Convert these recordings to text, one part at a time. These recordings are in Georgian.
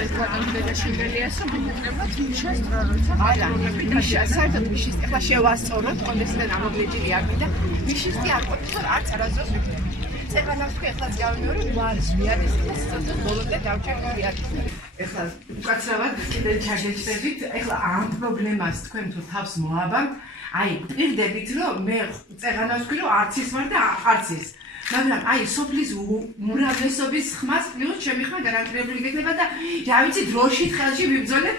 არის ბატონი შეგელიას მომწევთ მიშას რა როცა პატრონები და საერთოდ მიშის ახლა შევასწოროთ კონდესიდან ამოგეჭილი არ მინდა მიშისტი არ ყოფილი რომ არც არასდროს ცეფანავსკი ახლა გავიმეორი უარის მიადის და სწორედ ბოლომდე დავჭერდი არის ახლა უკაცრავად კიდე ჩაგეჩდებით ახლა ამ პრობლემას თქვენ თუ თავს მოაბამთ აი პირდებით რომ მე წეღანავსკი რომ არც ის ვარ და არც ის მაგრამ აი სოფლის უმრავლესობის ხმას პლუს ჩემი ხმა გარანტირებული იქნება და რა ვიცი დროშით ხელში ვიბრძოლებ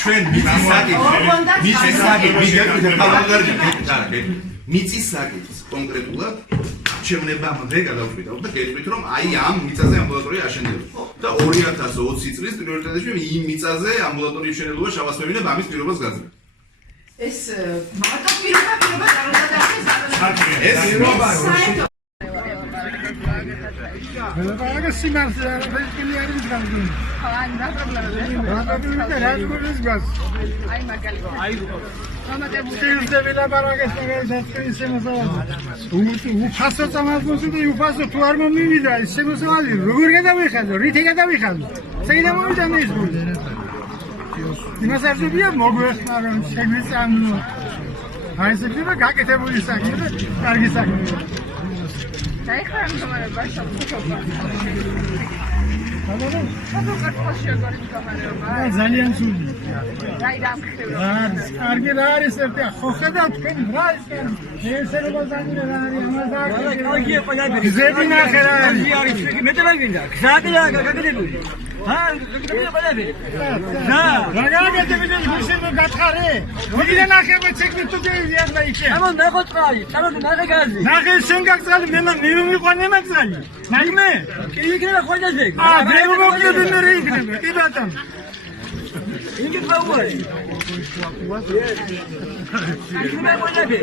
ჩვენ მიწის საკითხს კონკრეტულად ჩემნებამდე გადავწყვიტავ და გეტყვით რომ აი ამ მიწაზე ამბულატორია აშენდება და 2020 წლის პირველ თვეში იმ მიწაზე ამბულატორიის შენელობა შავასმევინა და ამის პირობას გაძლევ ეს მარტო პირობა ეს პირობა Aga simars, vegetarian is going. ან რა პრობლემაა? რა პრობლემაა? რა გულის გას? აი მაგალითად. აი მომატებული. შეიძლება ბარაგეს ეს შემოსავალი. უფასო წამასმოსი და უფასო თუ არ მომივიდა ეს შემოსავალი როგორ გადავიხადო? რითი გადავიხადო? შეიძლება მომიტანო ის გული. იმას არ ზებია მოგვეხსნა რომ შეგვიწამნო. აი ეს იქნება გაკეთებული საქმე და კარგი საქმე. დაიხარა მდგომარეობა შევწუხობა. ძალიან სული. აი დამხრივ. კარგი რა არის ერთი ხო ხედავთ თქვენ რა ის ესერება ზანია რა არის ამას და კარგია ყველაფერი. გზები ნახე რა არის მეტება გინდა. გზადია გაგადებული. გაგადებული ყველაფერი. რა გაგადებული ისინი გათხარე. ვიდრე ნახება ცეკვი თუ გეიარ და იქე. ამან ნახო წყალი, ამან ნახე გაზი. ნახე შენ გაგწყალი მე მივიყვანე მაგზალი. ნაგმე? კი იქნება ხოლმე. მე მოგდები მე იქნება. კი ბატონო. ინგით ბაუარი. აი მე მოგდები.